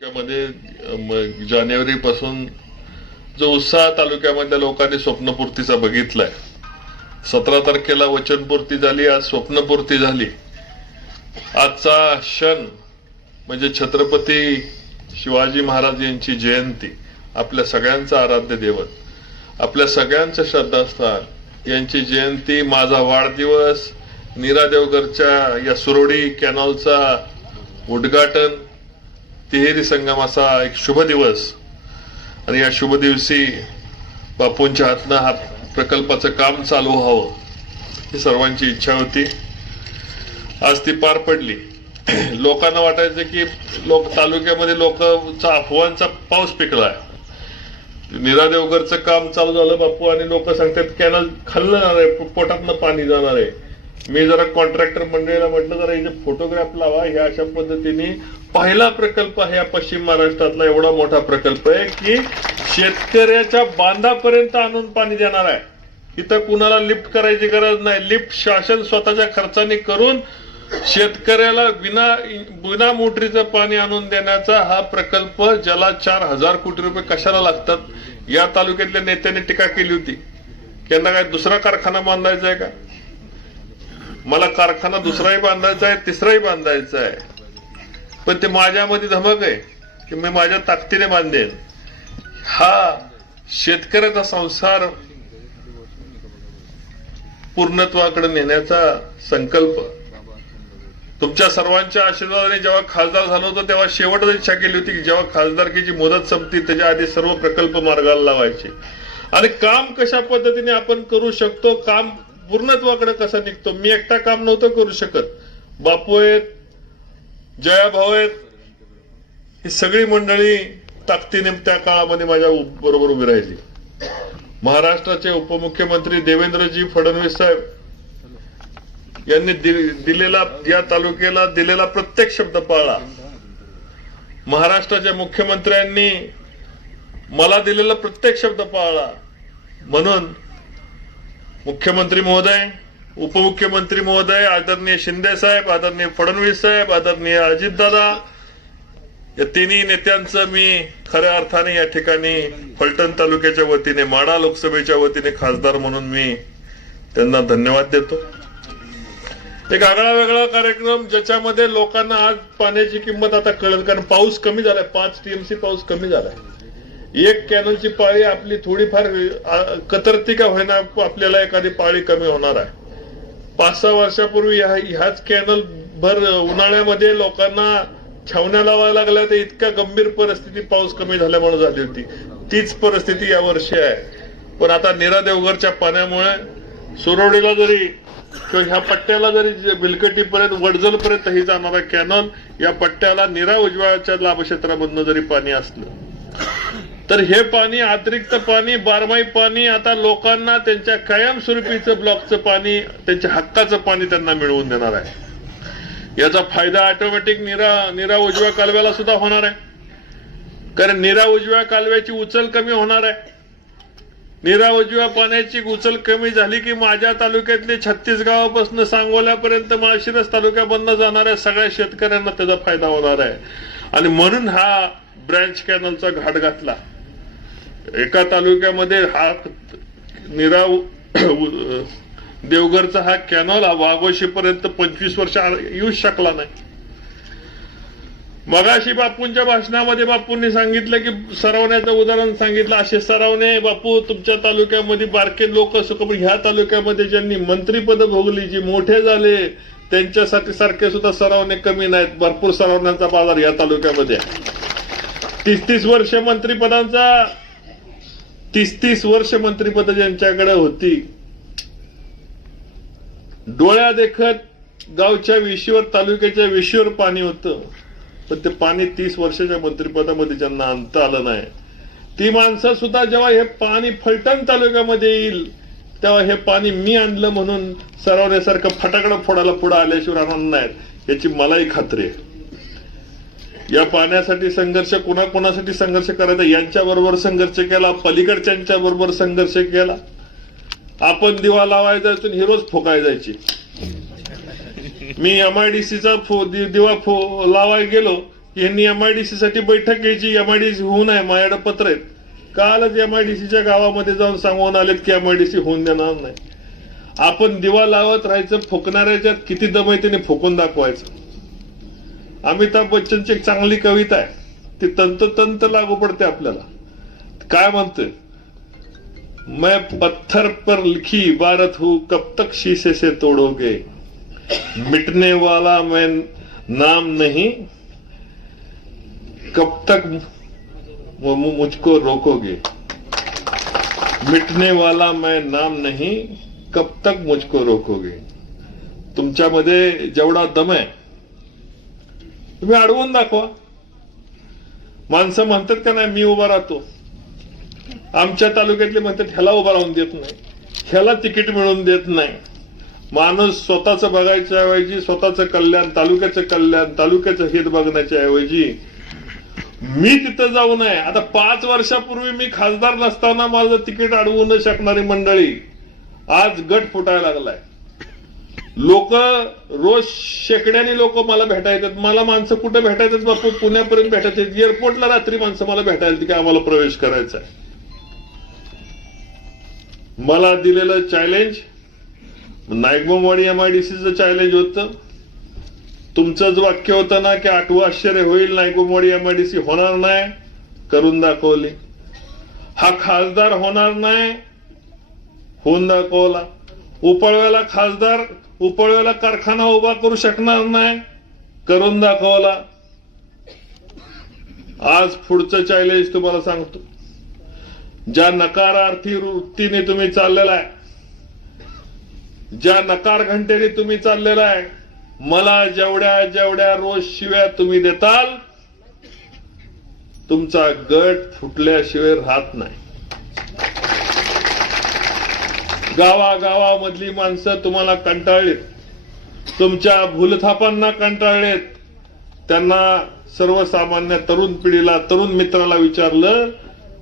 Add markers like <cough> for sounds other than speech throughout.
तालुक्यामध्ये जानेवारी पासून जो उत्साह तालुक्यामधल्या लोकांनी स्वप्नपूर्तीचा बघितलाय. सतरा तारखेला वचनपूर्ती झाली आज स्वप्नपूर्ती झाली. आजचा क्षण म्हणजे छत्रपती शिवाजी महाराज यांची जयंती आपल्या सगळ्यांचं आराध्य देवत आपल्या सगळ्यांचं श्रद्धास्थान यांची जयंती माझा वाढदिवस नीरा देवगरच्या या सुरोडी कॅनॉलचा उद्घाटन तिहेरी संगमाचा एक शुभ दिवस. आणि या शुभ दिवशी बापूंच्या हातनं हा प्रकल्पाचं काम चालू व्हावं ही सर्वांची इच्छा होती. आज ती पार पडली. <clears throat> लोकांना वाटायचं की लोक तालुक्यामध्ये लोकांचा अफवांचा पाऊस पिकलाय. नीरा देवगरचं काम चालू झालं बापू आणि लोक सांगतात कॅनल खाल्लं जाणार आहे पोटातनं पाणी जाणार आहे. मी जरा कॉन्ट्रॅक्टर मंडळीला म्हटलं जरा इथे फोटोग्राफ लावा. ह्या अशा पद्धतीने पहिला प्रकल्प आहे या पश्चिम महाराष्ट्रातला. एवढा मोठा प्रकल्प आहे की शेतकऱ्याच्या बांधापर्यंत आणून पाणी देणार आहे. इथं कुणाला लिफ्ट करायची गरज नाही. लिफ्ट शासन स्वतःच्या खर्चाने करून शेतकऱ्याला विना विना मोटरीचं पाणी आणून देण्याचा हा प्रकल्प ज्याला चार हजार कोटी रुपये कशाला लागतात? या तालुक्यातल्या नेत्यांनी टीका केली होती. त्यांना काय दुसरा कारखाना बांधायचा आहे का? मला कारखाना दुसराही बांधायचा आहे तिसराही बांधायचा आहे. पण ते माझ्यामध्ये धमक आहे की मी माझ्या ताकदीने बांधेन. हा शेतकऱ्याचा संसार पूर्णत्वाकडे नेण्याचा संकल्प. तुमच्या सर्वांच्या आशीर्वादाने जेव्हा खासदार झालो होतो तेव्हा शेवटच इच्छा केली होती की जेव्हा खासदारकीची मुदत संपती त्याच्या आधी सर्व प्रकल्प मार्गाला लावायचे. आणि काम कशा पद्धतीने आपण करू शकतो काम पूर्णत्वाकडे कसं निघतो? मी एकटा काम नव्हतं करू शकत. बापू आहेत जया भाऊ आहेत ही सगळी मंडळी ताकदीने त्या काळामध्ये माझ्या बरोबर उभी राहिली. महाराष्ट्राचे उपमुख्यमंत्री देवेंद्रजी फडणवीस साहेब यांनी दि- दिलेला या तालुक्याला दिलेला प्रत्येक शब्द पाळला. महाराष्ट्राच्या मुख्यमंत्र्यांनी मला दिलेला प्रत्येक शब्द पाळला. म्हणून मुख्यमंत्री महोदय उपमुख्यमंत्री महोदय आदरणीय शिंदे साहेब आदरणीय फडणवीस साहेब आदरणीय अजितदादा या तिन्ही नेत्यांचं मी खऱ्या अर्थाने या ठिकाणी फलटण तालुक्याच्या वतीने माडा लोकसभेच्या वतीने खासदार म्हणून मी त्यांना धन्यवाद देतो. एक आगळा वेगळा कार्यक्रम ज्याच्यामध्ये लोकांना आज पाण्याची किंमत आता कळेल कारण पाऊस कमी झालाय पाच टीएमसी पाऊस कमी झालाय. एक कॅनलची पाळी आपली थोडीफार कतरती का होईना आपल्याला एखादी पाळी कमी होणार आहे. पाच सहा वर्षापूर्वी ह्या- ह्याच कॅनल भर उन्हाळ्यामध्ये लोकांना छावण्या लावायला लागल्या तर इतका गंभीर परिस्थिती पाऊस कमी झाल्यामुळे झाली होती. तीच परिस्थिती या वर्षी आहे. पण आता निरा देवघरच्या पाण्यामुळे सुरवडीला जरी किंवा ह्या पट्ट्याला जरी बिलकटीपर्यंत वडजलपर्यंत ही जाणारा कॅनल या पट्ट्याला निरा उजव्याच्या लाभक्षेत्रामधनं जरी पाणी असलं तर हे पाणी अतिरिक्त पाणी बारमाही पाणी आता लोकांना त्यांच्या कायमस्वरूपीचं ब्लॉकचं पाणी त्यांच्या हक्काचं पाणी त्यांना मिळवून देणार आहे. याचा फायदा ऑटोमॅटिक निरा निरा उजव्या कालव्याला सुद्धा होणार आहे. कारण निरा उजव्या कालव्याची उचल कमी होणार आहे. निरा उजव्या पाण्याची उचल कमी झाली की माझ्या तालुक्यातले छत्तीस गावापासून सांगोल्यापर्यंत माळशिरस जाणार जाणाऱ्या सगळ्या शेतकऱ्यांना त्याचा फायदा होणार आहे. आणि म्हणून हा ब्रँच कॅनलचा घाट घातला. एका तालुक्यामध्ये हा निराव देवघरचा हा कॅनॉल हा वाघोशीपर्यंत पंचवीस वर्ष येऊ शकला नाही. मगाशी बापूंच्या भाषणामध्ये बापूंनी सांगितलं की सरावण्याचं उदाहरण सांगितलं. असे सरावणे बापू तुमच्या तालुक्यामध्ये बारके लोक असो पण ह्या तालुक्यामध्ये ज्यांनी मंत्रीपद भोगली जी मोठे झाले त्यांच्यासाठी सारखे सुद्धा सरावणे कमी नाहीत. भरपूर सरावण्यांचा बाजार या तालुक्यामध्ये आहे. तीस तीस वर्ष मंत्रीपदांचा तीस तीस वर्ष मंत्रिपद ज्यांच्याकडे होती डोळ्या देखत गावच्या विशीवर तालुक्याच्या विशीवर पाणी होतं. पण ते पाणी तीस वर्षाच्या मंत्रिपदामध्ये ज्यांना आणता आलं नाही. ती माणसं सुद्धा जेव्हा हे पाणी फलटण तालुक्यामध्ये येईल तेव्हा हे पाणी मी आणलं म्हणून सरवण्यासारखं फटाकडं फोडायला पुढे आल्याशिवाय राहणार नाहीत. याची मलाही खात्री आहे. या पाण्यासाठी संघर्ष कोणाकोणासाठी संघर्ष करायचा? यांच्या बरोबर संघर्ष केला पलीकडच्या बरोबर संघर्ष केला. आपण दिवा लावायचा जायचो आणि ही रोज फुकाय जायची. मी एमआयडीसीचा दिवा फो लावाय गेलो यांनी एमआयडीसी साठी बैठक घ्यायची. एमआयडीसी होऊ नये माझ्याकडे पत्र आहेत. कालच एमआयडीसीच्या गावामध्ये जाऊन सांगून आलेत की एमआयडीसी होऊन देणार नाही. आपण दिवा लावत राहायचं फुकणाऱ्याच्यात किती दमयतीने फुकून दाखवायचं. अमिताभ बच्चनची एक चांगली कविता आहे. ती तंतोतंत लागू पडते आपल्याला. काय म्हणते मैं पत्थर पर लिखी इबारत हूं कब तक शीशे से तोड़ोगे? मिटने वाला मैं नाम नहीं कब तक मुझको रोकोगे? मिटने वाला मैं नाम नहीं कब तक मुझको रोकोगे? तुमच्यामध्ये जेवढा दम आहे तुम्ही अडवून दाखवा. माणसं म्हणतात का नाही मी उभा राहतो. आमच्या तालुक्यातले म्हणतात ह्याला उभा राहून देत नाही. ह्याला तिकीट मिळवून देत नाही. माणूस स्वतःच बघायच्या ऐवजी स्वतःचं कल्याण तालुक्याचं कल्याण तालुक्याचं हित बघण्याच्या ऐवजी मी तिथं जाऊ नये. आता पाच वर्षापूर्वी मी खासदार नसताना माझं तिकीट अडवू न शकणारी मंडळी आज गट फुटायला लागलाय. लोक रोज शेकड्याने लोक मला भेटायतात मला माणसं कुठे भेटायतात बापू? पुण्यापर्यंत भेटायचे. एअरपोर्टला रात्री माणसं मला भेटायला की आम्हाला प्रवेश करायचा आहे. मला दिलेलं चॅलेंज नायकबोमवाडी सीचं चॅलेंज होतं. तुमचंच वाक्य होतं ना की आठवं आश्चर्य होईल नायकबोमवाडी सी होणार नाही करून दाखवली. हा खासदार होणार नाही होऊन दाखवला. उपळव्याला खासदार उपळवेला कारखाना उभा करू शकणार नाही. करून दाखवला. आज पुढचं चॅलेंज तुम्हाला सांगतो. ज्या नकारार्थी वृत्तीने तुम्ही चाललेला आहे ज्या नकार घंटेने तुम्ही चाललेला आहे मला जेवढ्या जेवढ्या रोज शिव्या तुम्ही देताल तुमचा गट फुटल्याशिवाय राहत नाही. गावागावामधली माणसं तुम्हाला कंटाळलीत. तुमच्या भूलथापांना कंटाळलेत. त्यांना सर्वसामान्य तरुण पिढीला तरुण मित्राला विचारलं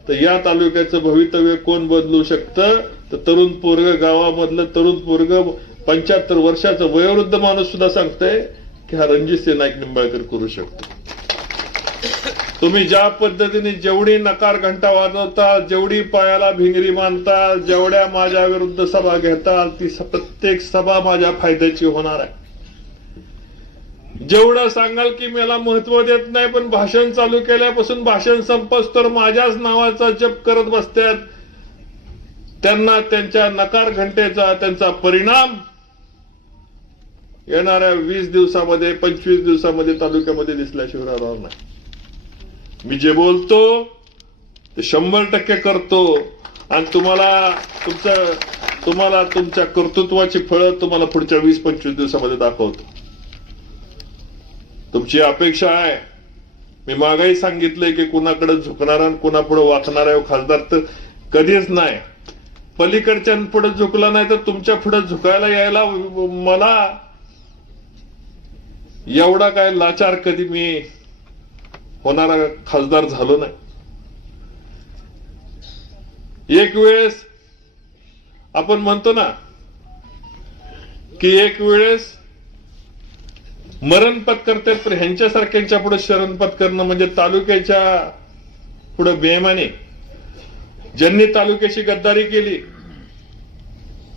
तर या तालुक्याचं भवितव्य कोण बदलू शकतं? तर तरुण पोरग गावामधलं तरुण पोरग पंच्याहत्तर वर्षाचं वयोवृद्ध माणूस सुद्धा सांगतंय की हा रणजित सिंह नाईक निंबाळकर करू शकतो. तुम्ही ज्या पद्धतीने जेवढी नकार घंटा वाजवता जेवढी पायाला भिंगरी मानता जेवढ्या माझ्या विरुद्ध सभा घेता ती प्रत्येक सभा माझ्या फायद्याची होणार आहे. जेवढं सांगाल की मला महत्त्व देत नाही पण भाषण चालू केल्यापासून भाषण संपस तर माझ्याच नावाचा जप करत बसतात त्यांना त्यांच्या नकार घंटेचा त्यांचा परिणाम येणाऱ्या वीस दिवसामध्ये पंचवीस दिवसामध्ये तालुक्यामध्ये दिसल्याशिवाय राहणार नाही. मी जे बोलतो ते शंभर टक्के करतो. आणि तुम्हाला तुमचं तुम्हाला तुमच्या कर्तृत्वाची फळं तुम्हाला पुढच्या वीस पंचवीस दिवसामध्ये दाखवतो. तुमची अपेक्षा आहे. मी मागाही सांगितलंय की कुणाकडे झुकणारा आणि कुणापुढे वाकणार आहे हो खासदार तर कधीच नाही. पलीकडच्या पुढे झुकला नाही तर तुमच्यापुढे झुकायला यायला मला एवढा काय लाचार कधी मी होणारा खासदार झालो नाही. एक वेळेस आपण म्हणतो ना की एक वेळेस मरण पत्करते तर ह्यांच्यासारख्यांच्या पुढे शरण पत्करणं म्हणजे तालुक्याच्या पुढे बेमाने. ज्यांनी तालुक्याची गद्दारी केली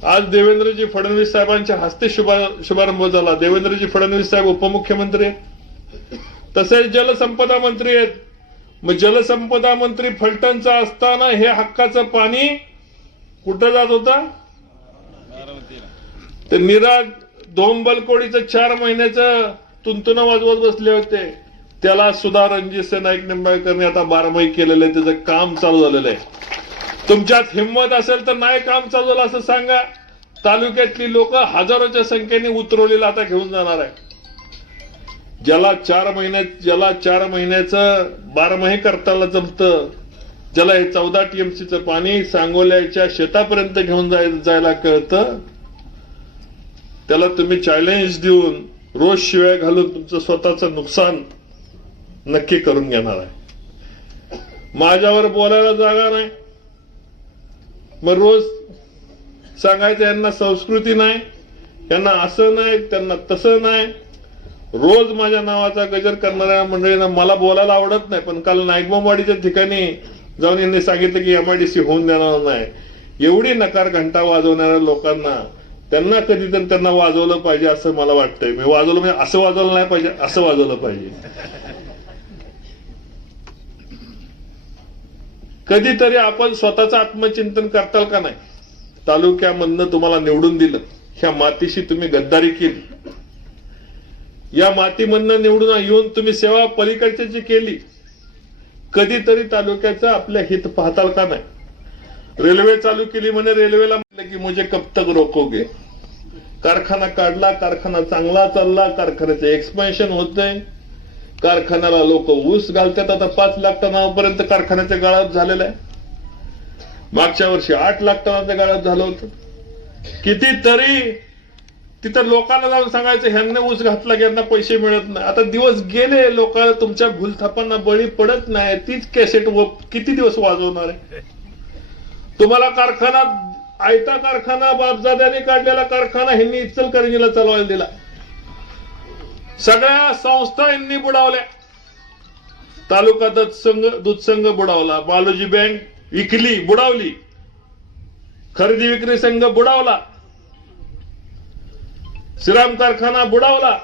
आज देवेंद्रजी फडणवीस साहेबांच्या हस्ते शुभ शुभारंभ झाला. देवेंद्रजी फडणवीस साहेब उपमुख्यमंत्री आहेत. तसेच जलसंपदा मंत्री आहेत. मग जलसंपदा मंत्री फलटणचा असताना हे हक्काचं पाणी कुठं जात होता? ते निरा धोंबलकोडीचं चार महिन्याचं तुंतुना वाजवत बसले होते. त्याला सुद्धा रणजित नाईक निंबाळकरने आता बारमाही केलेलं आहे. त्याचं काम चालू झालेलं आहे. तुमच्यात हिंमत असेल तर नाही काम चालू झालं असं सांगा. तालुक्यातली लोक हजारोच्या संख्येने उतरवलेलं आता घेऊन जाणार आहे ज्याला चार महिन्यात ज्याला चार महिन्याचं बारमाही करताना जमतं ज्याला हे चौदा टीएमसीचं पाणी सांगोल्याच्या शेतापर्यंत घेऊन जाय जायला कळतं त्याला तुम्ही चॅलेंज देऊन रोज शिव्या घालून तुमचं स्वतःचं नुकसान नक्की करून घेणार आहे. माझ्यावर बोलायला जागा नाही. मग रोज सांगायचं यांना संस्कृती नाही यांना असं नाही त्यांना तसं नाही रोज माझ्या नावाचा गजर करणाऱ्या मंडळींना मला बोलायला आवडत नाही पण काल नाईकबामवाडीच्या ठिकाणी जाऊन यांनी सांगितलं की एमआयडीसी होऊन देणार नाही. एवढी नकार घंटा वाजवणाऱ्या लोकांना त्यांना कधीतरी त्यांना वाजवलं पाहिजे असं मला वाटतंय. मी वाजवलं म्हणजे असं वाजवलं नाही पाहिजे असं वाजवलं पाहिजे. कधीतरी आपण स्वतःच आत्मचिंतन करताल का नाही? तालुक्यामधनं तुम्हाला निवडून दिलं. ह्या मातीशी तुम्ही गद्दारी केली. या मातीमधनं निवडून येऊन तुम्ही सेवा पलीकडची केली कधीतरी तालुक्याचं आपल्या हित पाहताल का नाही? रेल्वे चालू केली म्हणे रेल्वेला म्हटलं की मुझे कब तक रोकोगे? कारखाना काढला कारखाना चांगला चालला कारखान्याचं एक्सपेन्शन होतंय. कारखान्याला लोक ऊस घालतात आता पाच लाख टनापर्यंत कारखान्याच्या गाळात झालेला आहे. मागच्या वर्षी आठ लाख टनाच्या गाळात झालं होतं. कितीतरी तिथं लोकांना जाऊन सांगायचं ह्यांना ऊस घातला की यांना पैसे मिळत नाही. आता दिवस गेले लोकांना तुमच्या भूलथापांना बळी पडत नाही. तीच कॅसेट व किती दिवस वाजवणार आहे? तुम्हाला कारखाना आयता कारखाना बापजाद्याने काढलेला कारखाना ह्यांनी इचलकरंजीला चालवायला दिला. सगळ्या संस्था यांनी बुडावल्या. तालुका दूध संघ दूध संघ बुडावला. बालोजी बँक विकली बुडावली. खरेदी विक्री संघ बुडावला. श्रीराम कारखाना बुडावला.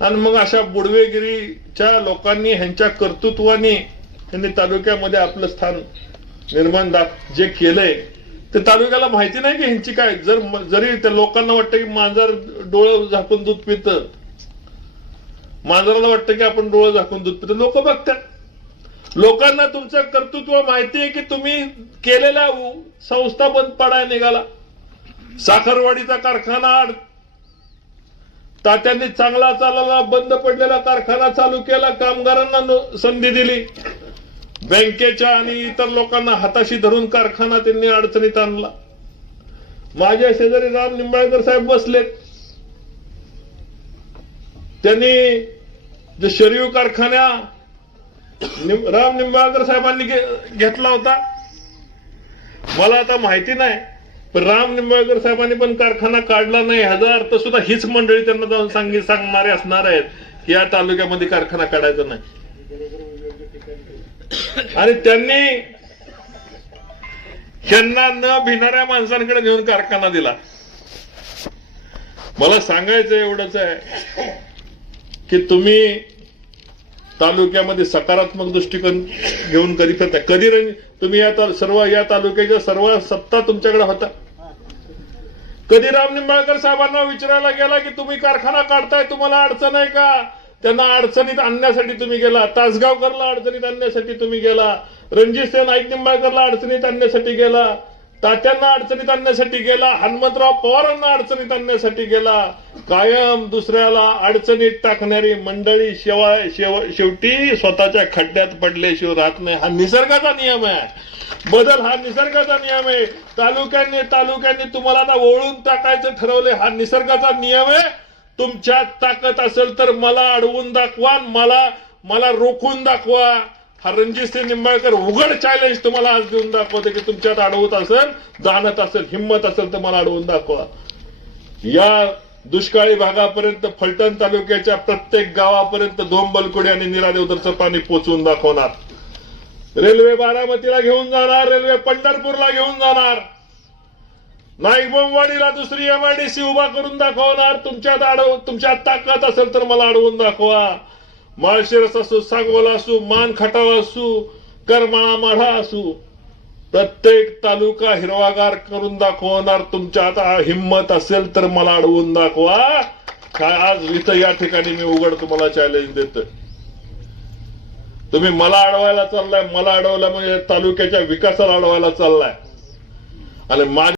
आणि मग अशा बुडवेगिरीच्या लोकांनी ह्यांच्या कर्तृत्वाने त्यांनी तालुक्यामध्ये आपलं स्थान निर्माण दा- जे केलंय ते तालुक्याला माहिती नाही की ह्यांची काय? जर जरी त्या लोकांना वाटतं की मांजर डोळं झाकून दूध पित मांजराला वाटतं की आपण डोळं झाकून दूध पितो लोक बघतात. लोकांना तुमचं कर्तृत्व माहिती आहे की तुम्ही केलेल्या संस्था बंद पाडाय निघाला. साखरवाडीचा कारखाना तात्यांनी चांगला चालला बंद पडलेला कारखाना चालू केला कामगारांना संधी दिली. बँकेच्या आणि इतर लोकांना हाताशी धरून कारखाना त्यांनी अडचणीत आणला. माझ्या शेजारी राम निंबाळकर साहेब बसलेत. त्यांनी जे शरीव कारखान्या राम निंबाळकर साहेबांनी घे- घेतला होता. मला आता माहिती नाही. पण राम निंबाळकर साहेबांनी पण कारखाना काढला नाही. हजार तर सुद्धा हीच मंडळी त्यांना जाऊन सांगी सांगणारे असणार आहेत की या तालुक्यामध्ये कारखाना काढायचा नाही. आणि त्यांनी ह्यांना न भिणाऱ्या माणसांकडे नेऊन कारखाना दिला. मला सांगायचं एवढंच आहे की तुम्ही तालुक्यामध्ये सकारात्मक दृष्टिकोन घेऊन कधी करता कधी रण- तुम्ही या सर्व या तालुक्याच्या सर्व सत्ता तुमच्याकडे होता? कधी राम निंबाळकर साहेबांना विचारायला गेला की तुम्ही कारखाना काढताय तुम्हाला अडचण आहे का? त्यांना अडचणीत आणण्यासाठी तुम्ही गेला. तासगावकरला अडचणीत आणण्यासाठी तुम्ही गेला. रणजित नाईक निंबाळकरला अडचणीत आणण्यासाठी गेला. तात्यांना अडचणीत आणण्यासाठी गेला. हनुमंतराव पवारांना अडचणीत आणण्यासाठी गेला. कायम दुसऱ्याला अडचणीत टाकणारी मंडळी शेवा शेव शेवटी स्वतःच्या खड्ड्यात पडल्याशिवाय राहत नाही. हा निसर्गाचा नियम आहे. बदल हा निसर्गाचा नियम आहे. तालुक्यांनी तालुक्यांनी तुम्हाला आता ओळून टाकायचं ठरवलंय. हा निसर्गाचा नियम आहे. तुमच्यात ताकद असेल तर मला अडवून दाखवा मला मला रोखून दाखवा. हा रणजित सिंह निंबाळकर उघड चॅलेंज तुम्हाला आज देऊन दाखवते की तुमच्यात अडवत असेल जाणत असेल हिंमत असेल तर मला अडवून दाखवा. या दुष्काळी भागापर्यंत फलटण तालुक्याच्या प्रत्येक गावापर्यंत धोंबलकुडी आणि निरादेवदरचं पाणी पोचवून दाखवणार. रेल्वे बारामतीला घेऊन जाणार रेल्वे पंढरपूरला घेऊन जाणार. नाईकबोमवाडीला दुसरी एमआयडीसी उभा करून दाखवणार. तुमच्यात अडव तुमच्यात ताकद असेल तर मला अडवून दाखवा. माळशिरस असू सांगोला असू मान खटाव असू करमाळा माढा असू प्रत्येक तालुका हिरवागार करून दाखवणार. तुमच्यात आ- हिंमत असेल तर मला अडवून दाखवा. काय आज इथं या ठिकाणी मी उघड तुम्हाला चॅलेंज देतोय. तुम्ही मला अडवायला चाललाय मला अडवलं म्हणजे तालुक्याच्या विकासाला अडवायला चाललाय. आणि माझ्या